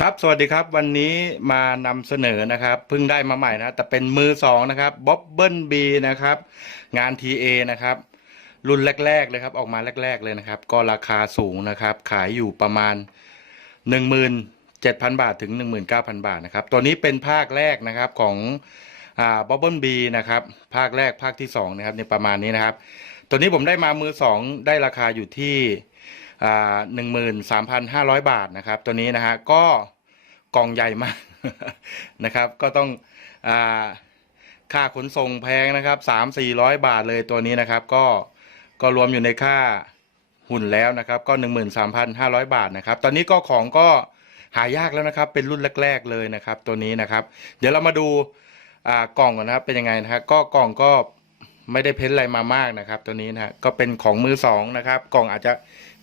ครับ สวัสดีครับ วันนี้มานำเสนอนะครับ เพิ่งได้มาใหม่นะ แต่เป็นมือสองนะครับบ๊อบเบิลบีนะครับ งาน TA นะครับ รุ่นแรก ๆ เลยครับ ออกมาแรก ๆ เลยนะครับ ก็ราคาสูงนะครับ ขายอยู่ประมาณ 17,000 บาทถึง 19,000 บาทนะครับ ตัวนี้เป็นภาคแรกนะครับของบ๊อบเบิลบีนะครับ ภาคแรกภาคที่2นะครับในประมาณนี้นะครับ ตัวนี้ผมได้มามือสองได้ราคาอยู่ที่ หนึ่งหมื่นสามพันห้าร้อยบาทนะครับ ตัวนี้นะฮะก็กล่องใหญ่มากนะครับ ก็ต้องอาค่าขนส่งแพงนะครับสามสี่ร้อยบาทเลยตัวนี้นะครับ ก็ก็รวมอยู่ในค่าหุ่นแล้วนะครับ ก็หนึ่งหมื่นสามพันห้าร้อยบาทนะครับ ตอนนี้ก็ของก็หายากแล้วนะครับ เป็นรุ่นแรก ๆเลยนะครับ ตัวนี้นะครับ เดี๋ยวเรามาดูกล่องก่อนนะครับเป็นยังไงนะครับก็กล่องก็ไม่ได้เพ้นท์อะไรมามากนะครับ ตัวนี้นะฮะก็เป็นของมือสองนะครับ กล่องอาจจะ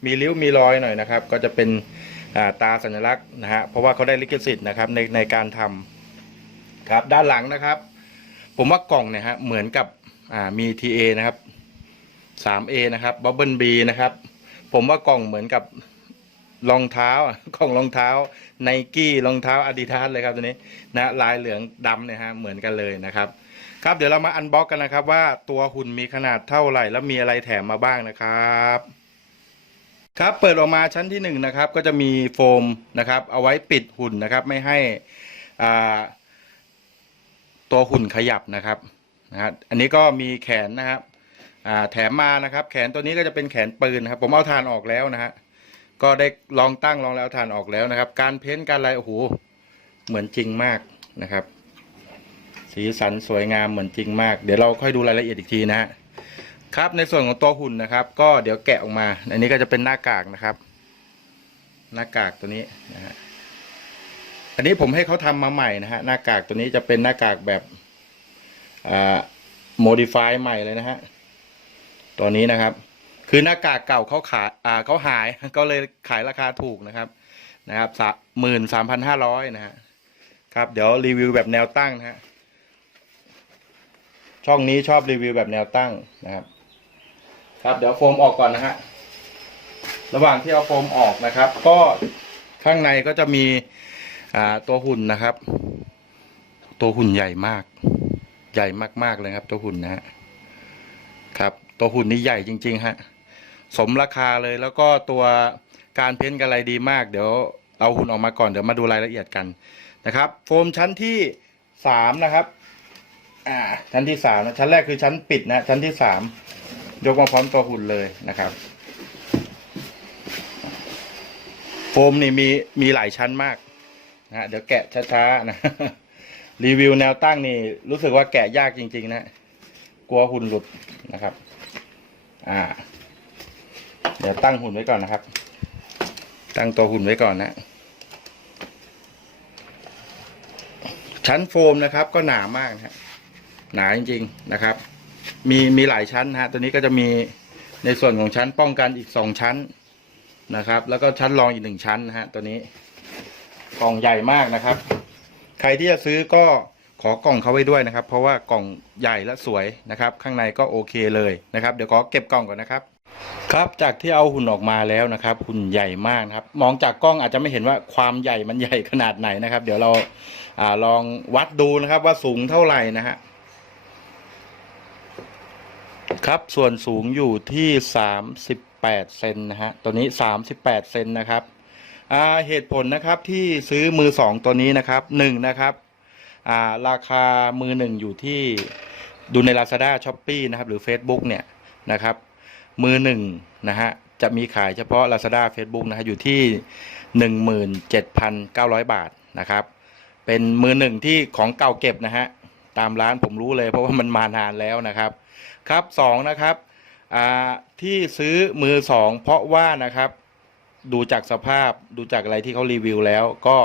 มีริ้วมีรอยหน่อยนะครับ ก็จะเป็นตาสัญลักษณ์นะฮะเพราะว่าเขาได้ลิขสิทธิ์นะครับในในการทำครับด้านหลังนะครับ ผมว่ากล่องเนี่ยฮะเหมือนกับอ่ามี TA นะครับ 3A นะครับบับเบิลบีนะครับ ผมว่ากล่องเหมือนกับรองเท้าอะกล่องรองเท้าไนกี้รองเท้าอาดิดาสเลยครับตัวนี้นะลายเหลืองดำเนี่ยฮะเหมือนกันเลยนะครับ ครับเดี๋ยวเรามาอันบ็อกกันนะครับ ว่าตัวหุ่นมีขนาดเท่าไหร่ แล้วมีอะไรแถมมาบ้างนะครับ ครับเปิดออกมาชั้นที่หนึ่งนะครับก็จะมีโฟมนะครับ เอาไว้ปิดหุ่นนะครับ ไม่ให้ตัวหุ่นขยับนะครับนะฮะอันนี้ก็มีแขนนะครับแถมมานะครับ แขนตัวนี้ก็จะเป็นแขนปืนนะครับ ผมเอาทานออกแล้วนะฮะก็ได้ลองตั้งลองแล้วทานออกแล้วนะครับ การเพ้นท์การอะไรโอ้โหเหมือนจริงมากนะครับ สีสันสวยงามเหมือนจริงมาก เดี๋ยวเราค่อยดูรายละเอียดอีกทีนะฮะ ครับในส่วนของตัวหุ่นนะครับ ก็เดี๋ยวแกะออกมา อันนี้ก็จะเป็นหน้ากากนะครับ หน้ากากตัวนี้นะฮะอันนี้ผมให้เขาทำมาใหม่นะฮะหน้ากากตัวนี้จะเป็นหน้ากากแบบอ่า modify ใหม่เลยนะฮะตัวนี้นะครับ คือหน้ากากเก่าเขาขายอ่าเขาหายก็เลยขายราคาถูกนะครับนะครับสามหมื่นสามพันห้าร้อยนะฮะครับ เดี๋ยวรีวิวแบบแนวตั้งนะฮะช่องนี้ชอบรีวิวแบบแนวตั้งนะครับ ครับเดี๋ยวโฟมออกก่อนนะฮะระหว่างที่เอาโฟมออกนะครับ ก็ข้างในก็จะมีตัวหุ่นนะครับ ตัวหุ่นใหญ่มาก ใหญ่มากๆเลยครับ ตัวหุ่นนะฮะครับตัวหุ่นนี่ใหญ่จริง ๆ ฮะ สมราคาเลยแล้วก็ตัวการเพ้นกันอะไรดีมาก เดี๋ยวเอาหุ่นออกมาก่อนเดี๋ยวมาดูรายละเอียดกันนะครับ โฟมชั้นที่สามนะครับ อ่า ชั้นที่สามนะชั้นแรกคือชั้นปิดนะชั้นที่สาม ยกมาพร้อมตัวหุ่นเลยนะครับ โฟมนี่มีมีหลายชั้นมากนะเดี๋ยวแกะช้าๆนะรีวิวแนวตั้งนี่ รู้สึกว่าแกะยากจริง ๆ นะ กลัวหุ่นหลุดนะครับ อ่า เดี๋ยวตั้งหุ่นไว้ก่อนนะครับ ตั้งตัวหุ่นไว้ก่อนนะชั้นโฟมนะครับก็หนามากนะฮะหนาจริง ๆ นะครับ มีมีหลายชั้นนะฮะตัวนี้ก็จะมีในส่วนของชั้นป้องกันอีกสองชั้นนะครับ แล้วก็ชั้นรองอีกหนึ่งชั้นนะฮะตัวนี้กล่องใหญ่มากนะครับ ใครที่จะซื้อก็ขอกล่องเขาไว้ด้วยนะครับ เพราะว่ากล่องใหญ่และสวยนะครับ ข้างในก็โอเคเลยนะครับเดี๋ยวขอเก็บกล่องก่อนนะครับ ครับจากที่เอาหุ่นออกมาแล้วนะครับหุ่นใหญ่มากนะครับ มองจากกล้องอาจจะไม่เห็นว่าความใหญ่มันใหญ่ขนาดไหนนะครับ เดี๋ยวเราอาลองวัดดูนะครับว่าสูงเท่าไหร่นะฮะ ครับ ส่วนสูงอยู่ที่ 38 เซนนะฮะ ตัวนี้ 38 เซนนะครับอ่าเหตุผลนะครับที่ซื้อมือสองตัวนี้นะครับหนึ่งนะครับอ่าราคามือหนึ่งอยู่ที่ดูใน Lazada s h o p e e นะครับ หรือ Facebook เนี่ยนะครับมือหนึ่งนะฮะ จะมีขายเฉพาะ Lazada Facebook นะฮะอยู่ที่ 17,900 บาทนะครับ เป็นมือหนึ่งที่ของเก่าเก็บนะฮะตามร้านผมรู้เลยเพราะว่ามันมานานแล้วนะครับ ครับสองนะครับที่ซื้อมือสองเพราะว่านะครับดูจากสภาพดูจากอะไรที่เขารีวิวแล้วก็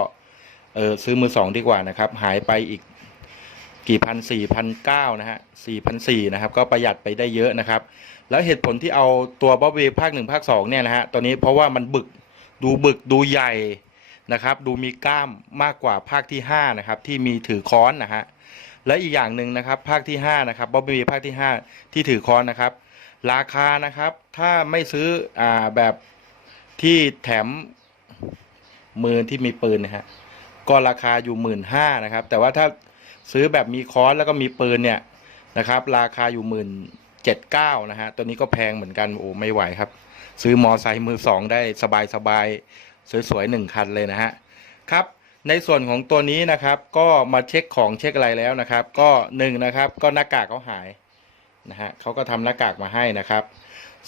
เออซื้อมือสองดีกว่านะครับ หายไปอีกกี่พันสี่พันเก้านะฮะสี่พันสี่นะครับ ก็ประหยัดไปได้เยอะนะครับ แล้วเหตุผลที่เอาตัวบ๊อบบี้ภาคหนึ่งภาคสองเนี่ยนะฮะตัวนี้เพราะว่ามันบึกดูบึกดูใหญ่นะครับ ดูมีกล้ามมากกว่าภาคที่ห้านะครับ ที่มีถือค้อนนะฮะ และอีกอย่างหนึ่งนะครับภาคที่5นะครับบ๊อบบี้ภาคที่ 5 ที่ถือค้อนนะครับ ราคานะครับถ้าไม่ซื้ออ่าแบบที่แถมมือที่มีปืนนะฮะก็ราคาอยู่หมื่นห้านะครับ แต่ว่าถ้าซื้อแบบมีคอร์สแล้วก็มีปืนเนี่ยนะครับ ราคาอยู่หมื่นเจ็ดเก้านะฮะตัวนี้ก็แพงเหมือนกันโอ้ไม่ไหวครับ ซื้อมอไซค์มือสองได้สบายสบายๆสวยๆหนึ่งคันเลยนะฮะครับ ในส่วนของตัวนี้นะครับก็มาเช็คของเช็คอะไรแล้วนะครับ ก็หนึ่งนะครับก็หน้ากากเขาหายนะฮะเขาก็ทำหน้ากากมาให้นะครับ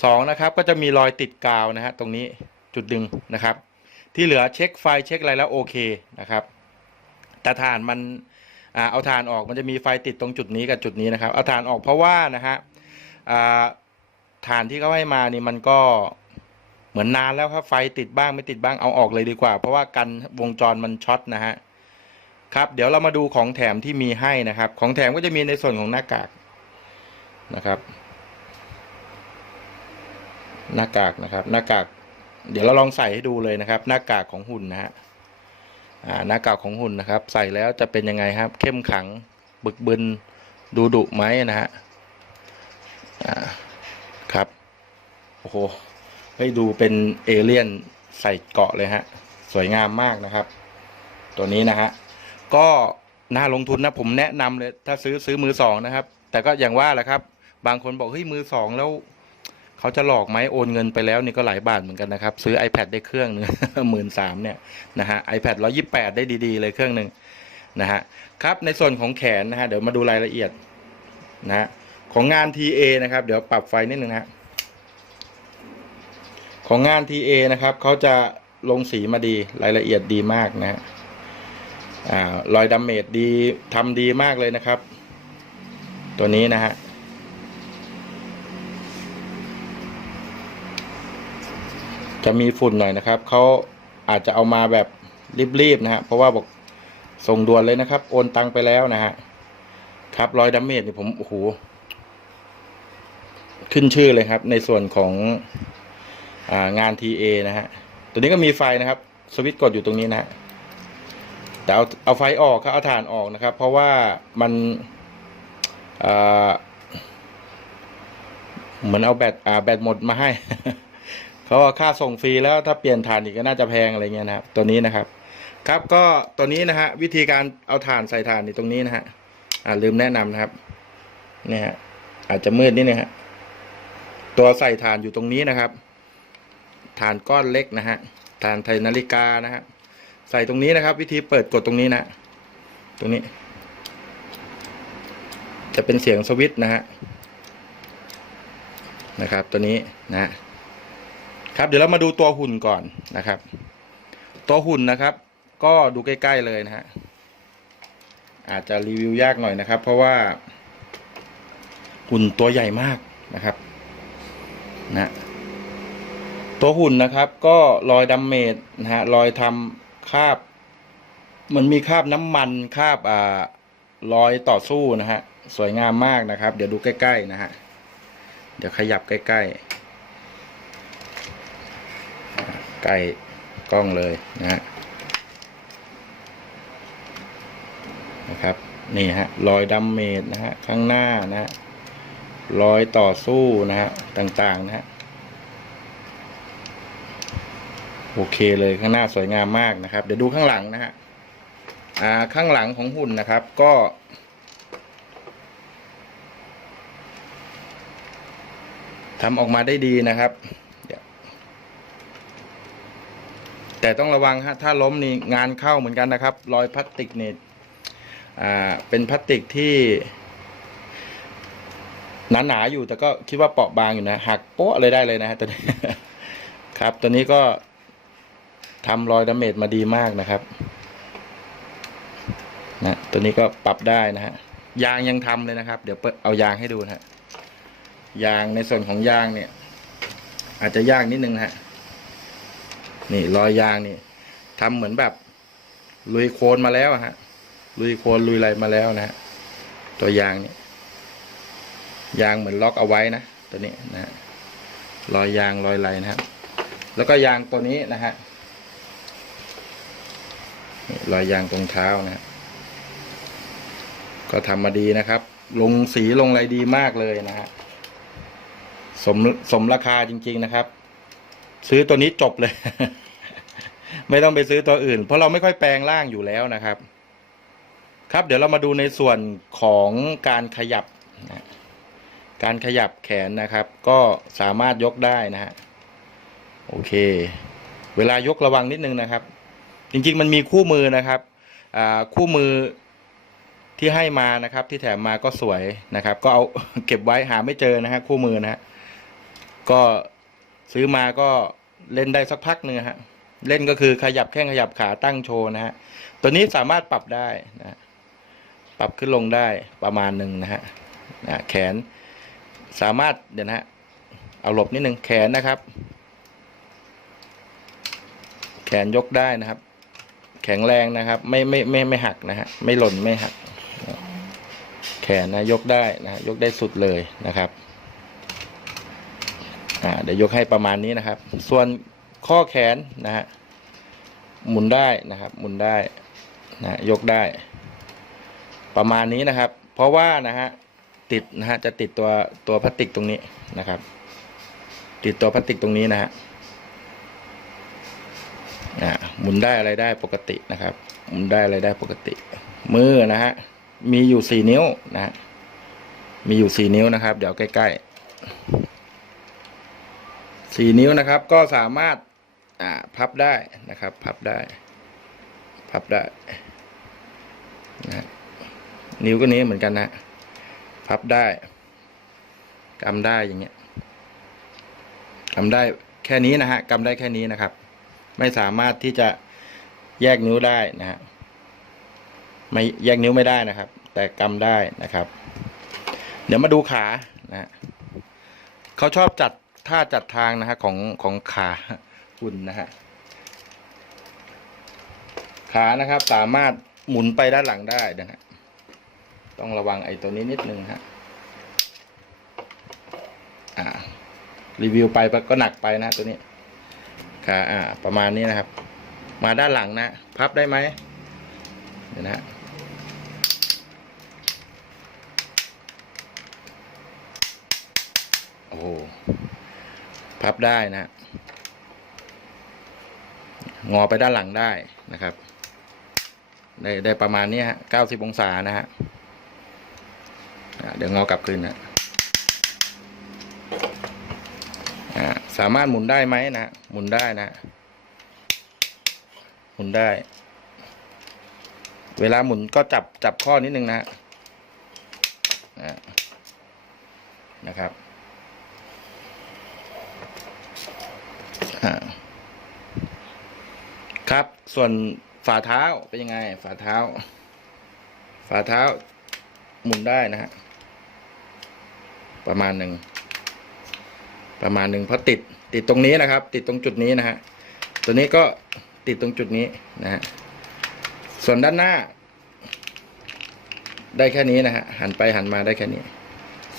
สองนะครับก็จะมีรอยติดกาวนะฮะตรงนี้จุดดึงนะครับ ที่เหลือเช็คไฟเช็คอะไรแล้วโอเคนะครับแต่ฐานมันอเอาฐานออกมันจะมีไฟติดตรงจุดนี้กับจุดนี้นะครับ เอาฐานออกเพราะว่านะฮะฐานที่เขาให้มานี่มันก็ เหมือนนานแล้วครับไฟติดบ้างไม่ติดบ้างเอาออกเลยดีกว่า เพราะว่ากันวงจรมันช็อตนะฮะครับ เดี๋ยวเรามาดูของแถมที่มีให้นะครับ ของแถมก็จะมีในส่วนของหน้ากากนะครับ หน้ากากนะครับ หน้ากาก เดี๋ยวเราลองใส่ให้ดูเลยนะครับ หน้ากากของหุ่นนะฮะอ่าหน้ากากของหุ่นนะครับ ใส่แล้วจะเป็นยังไงครับ เข้มขังบึกบึนดูดุไหมนะฮะอ่าครับโอ้โห ให้ดูเป็นเอเลี่ยนใส่เกาะเลยฮะ สวยงามมากนะครับ ตัวนี้นะฮะ ก็น่าลงทุนนะผมแนะนำเลย ถ้าซื้อซื้อมือสองนะครับ แต่ก็อย่างว่าแหละครับ บางคนบอกเฮ้ยมือสองแล้วเขาจะหลอกไหมโอนเงินไปแล้วนี่ก็หลายบาทเหมือนกันนะครับ ซื้อ iPad ได้เครื่องหนึ่งหมื่นสามเนี่ยนะฮะ iPad ร้อยี่แปดได้ดีๆ เลยเครื่องหนึ่งนะฮะครับในส่วนของแขนนะฮะเดี๋ยวมาดูรายละเอียดนะฮะของงาน TA นะครับ เดี๋ยวปรับไฟนิดนึงนะฮะ ของงาน TA นะครับเขาจะลงสีมาดีรายละเอียดดีมากนะอ่ารอยดาเมจดีทำดีมากเลยนะครับ ตัวนี้นะฮะจะมีฝุ่นหน่อยนะครับ เขาอาจจะเอามาแบบรีบๆนะฮะ เพราะว่าบอกส่งด่วนเลยนะครับ โอนตังไปแล้วนะฮะ ครับรอยดาเมจนี่ผม โอ้โห ขึ้นชื่อเลยครับ ในส่วนของ งาน TA นะฮะ ตัวนี้ก็มีไฟนะครับ สวิตช์กดอยู่ตรงนี้นะฮะแต่เอาเอาไฟออกครับเอาถ่านออกนะครับ เพราะว่ามันเหมือนเอาแบตแบตหมดมาให้เขาว่าค่าส่งฟรีแล้วถ้าเปลี่ยนถ่านอีกก็น่าจะแพงอะไรเงี้ยนะครับ ตัวนี้นะครับ ครับก็ตัวนี้นะฮะวิธีการเอาถ่านใส่ถ่านนี่ตรงนี้นะฮะอ่าลืมแนะนำนะครับเนี่ยฮะอาจจะมืดนิดนึงฮะตัวใส่ถ่านอยู่ตรงนี้นะครับ ถ่านก้อนเล็กนะฮะถ่านไทยนาฬิกานะฮะใส่ตรงนี้นะครับ วิธีเปิดกดตรงนี้นะตรงนี้ จะเป็นเสียงสวิตช์นะฮะนะครับ ตัวนี้นะครับเดี๋ยวเรามาดูตัวหุ่นก่อนนะครับ ตัวหุ่นนะครับ ก็ดูใกล้ ๆเลยนะฮะอาจจะรีวิวยากหน่อยนะครับ เพราะว่าหุ่นตัวใหญ่มากนะครับ นะ ตัวหุ่นนะครับ ก็รอยดาเมจนะฮะรอยทำคาบ มันมีคาบน้ำมันคาบอ่ารอยต่อสู้นะฮะ สวยงามมากนะครับ เดี๋ยวดูใกล้ ๆ นะฮะ เดี๋ยวขยับใกล้ ๆ ใกล้กล้องเลยนะฮะนะครับ นี่ฮะ รอยดาเมจนะฮะ ข้างหน้านะฮะรอยต่อสู้นะฮะ ต่าง ๆ นะฮะ โอเคเลยข้างหน้าสวยงามมากนะครับ เดี๋ยวดูข้างหลังนะฮะอ่าข้างหลังของหุ่นนะครับ ก็ ทำออกมาได้ดีนะครับแต่ต้องระวังฮะถ้าล้มนี่งานเข้าเหมือนกันนะครับ รอยพลาสติกเนี่ยอ่าเป็นพลาสติกที่หนาๆอยู่แต่ก็คิดว่าเปราะบางอยู่นะหักโป๊ะเลยได้เลยนะฮะตัวนี้ครับ ตัวนี้ก็ ทำรอยดาเมจมาดีมากนะครับนะตัวนี้ก็ปรับได้นะฮะยางยังทำเลยนะครับ เดี๋ยวเปิดเอายางให้ดูนะฮะยางในส่วนของยางเนี่ย อาจจะยากนิดนึงฮะนี่รอยยางนี่ทำเหมือนแบบลุยโคลนมาแล้วฮะลุยโคลนลุยอะไรมาแล้วนะฮะตัวยางนี่ยางเหมือนล็อกเอาไว้นะตัวนี้นะฮะรอยยางรอยไหลนะครับแล้วก็ยางตัวนี้นะฮะ รอยยางตรงเท้านะก็ทำมาดีนะครับ ลงสีลงอะไรดีมากเลยนะฮะสมสมราคาจริง ๆนะครับ ซื้อตัวนี้จบเลย ไม่ต้องไปซื้อตัวอื่น เพราะเราไม่ค่อยแปลงร่างอยู่แล้วนะครับ ครับ เดี๋ยวเรามาดูในส่วนของการขยับนะการขยับแขนนะครับ ก็สามารถยกได้นะฮะโอเค เวลายกระวังนิดนึงนะครับ จริงๆ มันมีคู่มือนะครับคู่มือที่ให้มานะครับ ที่แถมมาก็สวยนะครับ ก็เอาเก็บไว้หาไม่เจอนะฮะคู่มือนะฮะก็ซื้อมาก็เล่นได้สักพักหนึ่งฮะเล่นก็คือขยับแข้งขยับขาตั้งโชว์นะฮะตัวนี้สามารถปรับได้นะปรับขึ้นลงได้ประมาณหนึ่งนะฮะนะแขนสามารถเดี๋ยวนะฮะเอาหลบนิดหนึ่งแขนนะครับ แขนยกได้นะครับ ข็งแรงนะครับ ไม่ไม่ไม่ไม่หักนะฮะไม่หล่นไม่หัก แขนนะยกได้นะฮะยกได้สุดเลยนะครับอ่าเดี๋ยวยกให้ประมาณนี้นะครับ ส่วนข้อแขนนะฮะหมุนได้นะครับหมุนได้นะยกได้ ประมาณนี้นะครับ เพราะว่านะฮะติดนะฮะจะติดตัวตัวพลาสติกตรงนี้นะครับ ติดตัวพลาสติกตรงนี้นะฮะ อ่าหมุนได้อะไรได้ปกตินะครับ หมุนได้อะไรได้ปกติ มือนะฮะมีอยู่สี่นิ้วนะมีอยู่สี่นิ้วนะครับ เดี๋ยวใกล้ๆสี่นิ้วนะครับ ก็สามารถอ่าพับได้นะครับ พับได้ พับได้นะนิ้วก็นี้เหมือนกันนะ พับได้กำได้อย่างเงี้ยกำได้แค่นี้นะฮะกำได้แค่นี้นะครับ ไม่สามารถที่จะแยกนิ้วได้นะฮะไม่แยกนิ้วไม่ได้นะครับ แต่กำได้นะครับ เดี๋ยวมาดูขานะฮะเขาชอบจัดท่าจัดทางนะฮะของของขาหุ่นนะฮะขานะครับสามารถหมุนไปด้านหลังได้นะฮะต้องระวังไอ้ตัวนี้นิดนึงฮะอ่ารีวิวไปก็หนักไปนะตัวนี้ ค่ะอ่า ประมาณนี้นะครับ มาด้านหลังนะ พับได้ไหมเดี๋ยวนะฮะโอ้โหพับได้นะ งอไปด้านหลังได้นะครับ ได้ได้ประมาณนี้ฮะเก้าสิบองศานะฮะเดี๋ยวงากลับคืนนะอ่า สามารถหมุนได้ไหมนะ หมุนได้นะ หมุนได้ เวลาหมุนก็จับจับข้อนิดนึงนะฮะนะครับครับ ส่วนฝ่าเท้าเป็นยังไง ฝ่าเท้า ฝ่าเท้าหมุนได้นะฮะ ประมาณหนึ่ง ประมาณหนึ่งเพราะติดติดตรงนี้นะครับ ติดตรงจุดนี้นะฮะตัวนี้ก็ติดตรงจุดนี้นะฮะส่วนด้านหน้า ได้แค่นี้นะฮะหันไปหันมาได้แค่นี้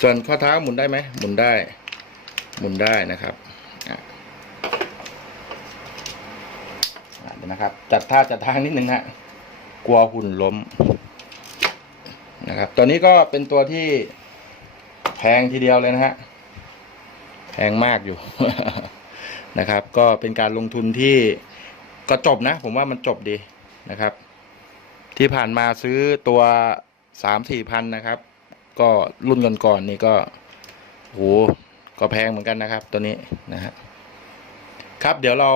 ส่วนข้อเท้าหมุนได้ไหมหมุนได้หมุนได้นะครับเดี๋ยวนะครับ จัดท่าจัดทางนิดนึงฮะกลัวหุ่นล้มนะครับ ตัวนี้ก็เป็นตัวที่แพงทีเดียวเลยนะฮะ แพงมากอยู่นะครับ ก็เป็นการลงทุนที่ก็จบนะ ผมว่ามันจบดีนะครับ ที่ผ่านมาซื้อตัวสามสี่พันนะครับ ก็รุ่นก่อนๆนี่ก็โหก็แพงเหมือนกันนะครับ ตัวนี้นะฮะครับเดี๋ยวเรา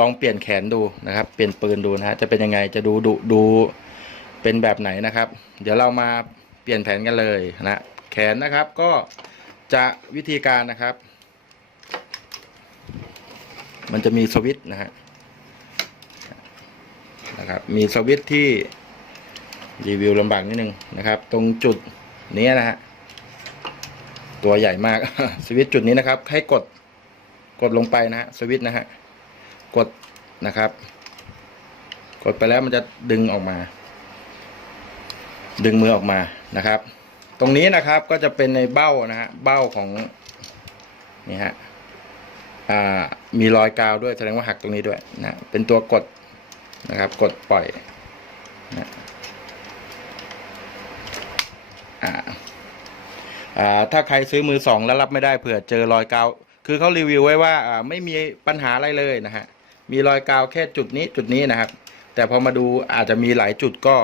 ลองเปลี่ยนแขนดูนะครับ เปลี่ยนปืนดูนะฮะจะเป็นยังไงจะดูดูดูเป็นแบบไหนนะครับ เดี๋ยวเรามาเปลี่ยนแผนกันเลยนะแขนนะครับก็จะวิธีการนะครับ มันจะมีสวิตช์นะฮะนะครับมีสวิตช์ที่รีวิวลำบากนิดนึงนะครับ ตรงจุดนี้นะฮะตัวใหญ่มากสวิตช์จุดนี้นะครับ ให้กดกดลงไปนะฮะสวิตช์นะฮะกดนะครับ กดไปแล้วมันจะดึงออกมา ดึงมือออกมานะครับ ตรงนี้นะครับก็จะเป็นในเบ้านะฮะเบ้าของนี่ฮะอ่า มีรอยกาวด้วยแสดงว่าหักตรงนี้ด้วยนะเป็นตัวกดนะครับ กดปล่อยนะอ่าอ่าถ้าใครซื้อมือสองแล้วรับไม่ได้เผื่อเจอรอยกาว คือเขารีวิวไว้ว่าอ่าไม่มีปัญหาอะไรเลยนะฮะ มีรอยกาวแค่จุดนี้จุดนี้นะครับ แต่พอมาดูอาจจะมีหลายจุดก็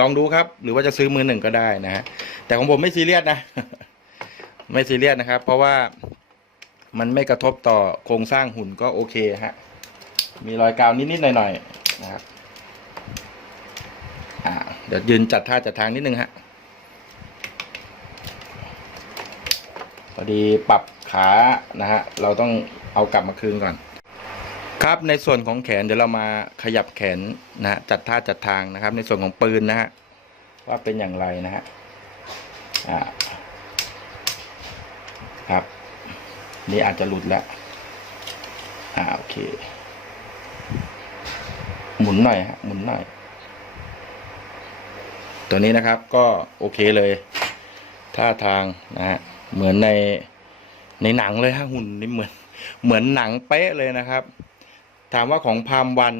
ลองดูครับ หรือว่าจะซื้อมือหนึ่งก็ได้นะฮะ แต่ของผมไม่ซีเรียสนะ ไม่ซีเรียสนะครับ เพราะว่า มันไม่กระทบต่อโครงสร้างหุ่นก็โอเคฮะ มีรอยกาวนิดๆหน่อยๆนะครับอ่าเดี๋ยวยืนจัดท่าจัดทางนิดนึงฮะพอดีปรับขานะฮะเราต้องเอากลับมาคืนก่อน ครับในส่วนของแขนเดี๋ยวเรามาขยับแขนนะฮะจัดท่าจัดทางนะครับ ในส่วนของปืนนะฮะว่าเป็นอย่างไรนะฮะอ่าครับ นี่อาจจะหลุดแล้วอ่าโอเค หมุนหน่อยฮะหมุนหน่อย ตัวนี้นะครับก็โอเคเลย ท่าทางนะฮะเหมือนในในหนังเลยฮะหุ่นนี่เหมือน เหมือนหนังเป๊ะเลยนะครับ ถามว่าของพามวัน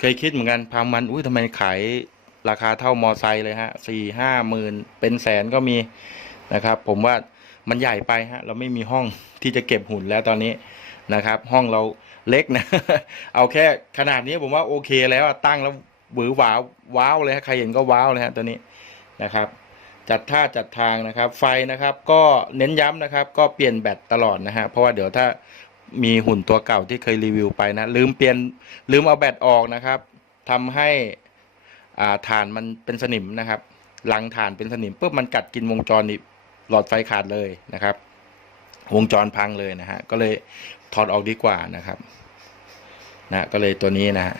เคยคิดเหมือนกันพามวันอุ้ยทำไมขายราคาเท่ามอไซค์เลยฮะสี่ห้าหมื่นเป็นแสนก็มีนะครับ ผมว่า มันใหญ่ไปฮะเราไม่มีห้องที่จะเก็บหุ่นแล้วตอนนี้นะครับ ห้องเราเล็กนะ เอาแค่ขนาดนี้ผมว่าโอเคแล้วตั้งแล้วหวือหวาว้าวเลยฮะใครเห็นก็ว้าวเลยฮะตัวนี้นะครับ จัดท่าจัดทางนะครับ ไฟนะครับ ก็เน้นย้ำนะครับ ก็เปลี่ยนแบตตลอดนะฮะเพราะว่าเดี๋ยวถ้ามีหุ่นตัวเก่าที่เคยรีวิวไปนะลืมเปลี่ยนลืมเอาแบตออกนะครับทำให้อ่าฐานมันเป็นสนิมนะครับหลังฐานเป็นสนิมปุ๊บมันกัดกินวงจรนี่ หลอดไฟขาดเลยนะครับ วงจรพังเลยนะฮะก็เลยถอดออกดีกว่านะครับนะก็เลยตัวนี้นะฮะ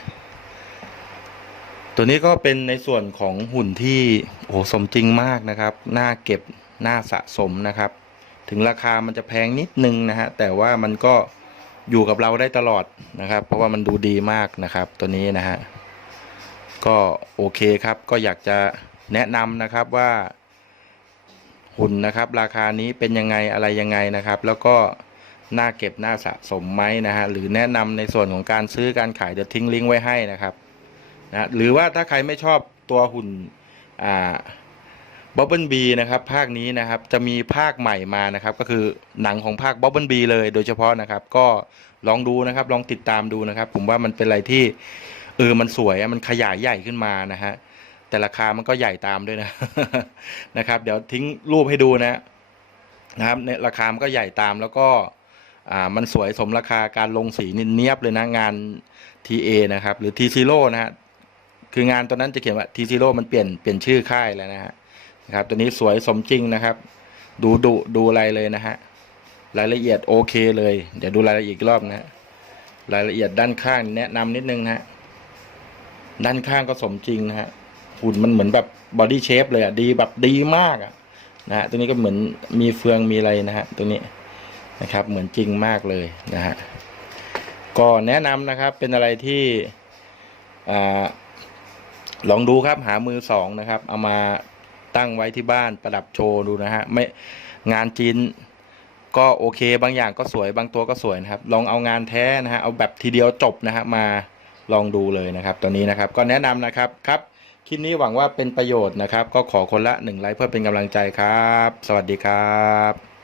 ตัวนี้ก็เป็นในส่วนของหุ่นที่โอ้โหสมจริงมากนะครับน่าเก็บน่าสะสมนะครับ ถึงราคามันจะแพงนิดนึงนะฮะแต่ว่ามันก็อยู่กับเราได้ตลอดนะครับ เพราะว่ามันดูดีมากนะครับ ตัวนี้นะฮะก็โอเคครับก็อยากจะแนะนำนะครับว่า หุ่นนะครับ ราคานี้เป็นยังไงอะไรยังไงนะครับ แล้วก็น่าเก็บน่าสะสมไหมนะฮะหรือแนะนำในส่วนของการซื้อการขายเดี๋ยวทิ้งลิงก์ไว้ให้นะครับนะหรือว่าถ้าใครไม่ชอบตัวหุ่นอ่าบ๊อบเบิลบีนะครับภาคนี้นะครับจะมีภาคใหม่มานะครับ ก็คือหนังของภาคบ๊อบเบิลบีเลยโดยเฉพาะนะครับ ก็ลองดูนะครับลองติดตามดูนะครับ ผมว่ามันเป็นอะไรที่เออมันสวยมันขยายใหญ่ขึ้นมานะฮะ แต่ราคามันก็ใหญ่ตามด้วยนะ นะครับ เดี๋ยวทิ้งรูปให้ดูนะนะครับเนี่ยราคามันก็ใหญ่ตามแล้วก็อ่ามันสวยสมราคาการลงสีนิเนียบเลยนะงาน TA นะครับ หรือ T Zero นะฮะคืองานตัวนั้นจะเขียนว่า T Zero มันเปลี่ยนเปลี่ยนชื่อค่ายแล้วนะฮะนะครับตัวนี้สวยสมจริงนะครับ ดูดูดูอะไรเลยนะฮะรายละเอียดโอเคเลย เดี๋ยวดูรายละเอียดอีกรอบนะฮะรายละเอียดด้านข้างแนะนำนิดนึงนะฮะด้านข้างก็สมจริงนะฮะ หุ่นมันเหมือนแบบบอดี้เชฟเลยอะดีแบบดีมากอะนะฮะตัวนี้ก็เหมือนมีเฟืองมีอะไรนะฮะตัวนี้นะครับ เหมือนจริงมากเลยนะฮะก็แนะนำนะครับเป็นอะไรที่อ่าลองดูครับหามือสองนะครับ เอามาตั้งไว้ที่บ้านประดับโชว์ดูนะฮะไม่งานจีนก็โอเค บางอย่างก็สวยบางตัวก็สวยนะครับ ลองเอางานแท้นะฮะเอาแบบทีเดียวจบนะฮะมาลองดูเลยนะครับ ตัวนี้นะครับ ก็แนะนำนะครับครับ คลิปนี้หวังว่าเป็นประโยชน์นะครับ ก็ขอคนละหนึ่งไลค์เพื่อเป็นกำลังใจครับ สวัสดีครับ